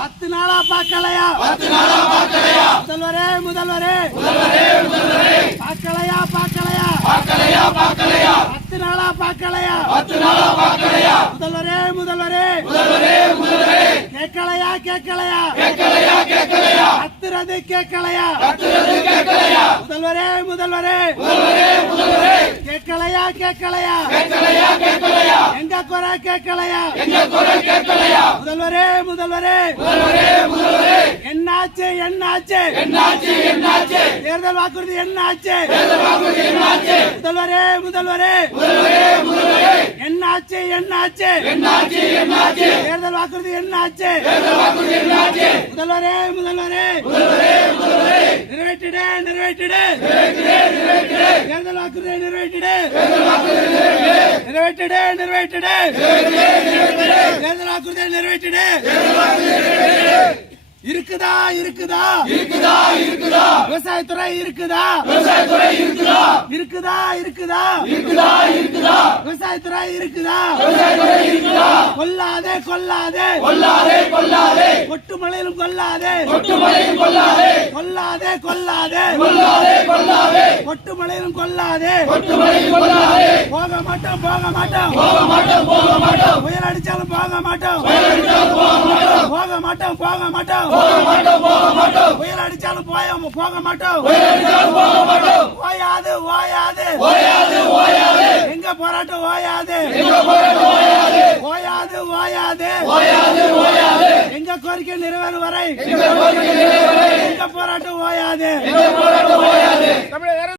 பத்து நாளா பார்க்கலையா? பத்து நாளா பார்க்கலையா? முதல்வரே முதல்வரே. முதல்வரே முதல்வரே. பார்க்கலையா பார்க்கலையா? பார்க்கலையா பார்க்கலையா? பத்து நாளா பார்க்கலையா? பத்து நாளா பார்க்கலையா? முதல்வரே முதல்வரே. முதல்வரே முதல்வரே. கேட்கலையா கேட்கலையா? கேட்கலையா கேட்கலையா? கத்துறது கேட்கலையா? கத்துறது கேட்கலையா? முதல்வரே முதல்வரே. முதல்வரே முதல்வரே. கேட்கலையா கேட்கலையா? கேட்கலையா கேட்கலையா? எங்க குறை கேட்கலையா? எங்க குரல் கேட்கலையா? முதல்வரே முதல்வரே. முதல்வரே முதல்வரே. என்னாச்சு என்னாச்சு? என்னாச்சு என்னாச்சு? தேர்தல் வாக்குறுதி என்னாச்சு? தேர்தல் வாக்குறுதி என்னாச்சு? முதல்வரே முதல்வரே. முதல்வரே முதல்வரே. என்னாச்சு என்னாச்சு? என்னாச்சு என்னாச்சு? தேர்தல் வாக்குறுதி என்னாச்சு? தேர்தல் வாக்குறுதி என்னாச்சு முதல்வரே முதல்வரே. நிறைவேற்றிடு நிறைவேற்றிடு. தேர்தல் வாக்குறுதியை நிறைவேற்றிடு. நிறைவேற்றிடு நிறைவேற்றிடு. தேர்தல் வாக்குறுதியை நிறைவேற்றிடு. இருக்குதா இருக்குதா? இருக்குதா இருக்குதா? விவசாயத்துறை இருக்குதா? விவசாயத்துறை இருக்குதா? இருக்குதா இருக்குதா? இருக்குதா இருக்குதா? விவசாயத்துறை இருக்குதா? விவசாயத்துறை இருக்குதா? கொல்லாதே கொல்லாதே கொல்லாதே கொல்லாதே கொட்டு மலையிலும் கொல்லாதே மலையும் கொல்லாதே கொல்லாதே கொல்லாதே கொல்லாதே கொல்லாதே கொட்டு மலையிலும் கொல்லாதே மலையும் கொல்லாதே போக மாட்டோம் போக மாட்டோம். போக மாட்டோம் போக மாட்டோம். புயல் அடிச்சாலும் போக மாட்டோம். அடிச்சாலும் போக மாட்டோம். போக மாட்டோம் போக மாட்டோம். போக மாட்டோம் போக மாட்டோம். புயல் அடிச்சாலும் போய போக மாட்டோம். அடிச்சாலும் போக மாட்டோம். ஓயாது ஓயாது. ஓயாது ஓயாது. எங்க போராட்டம் ஓயாது. எங்க போராட்டம் ஓயாது. ஓயாது ஓயாது. ஓயாது ஓயாது. எங்க கோரிக்கை நிறைவேறும் வரை. எங்க கோரிக்கை நிறைவேற எங்க போராட்டம் ஓயாது. எங்க போராட்டம் ஓயாது. தமிழக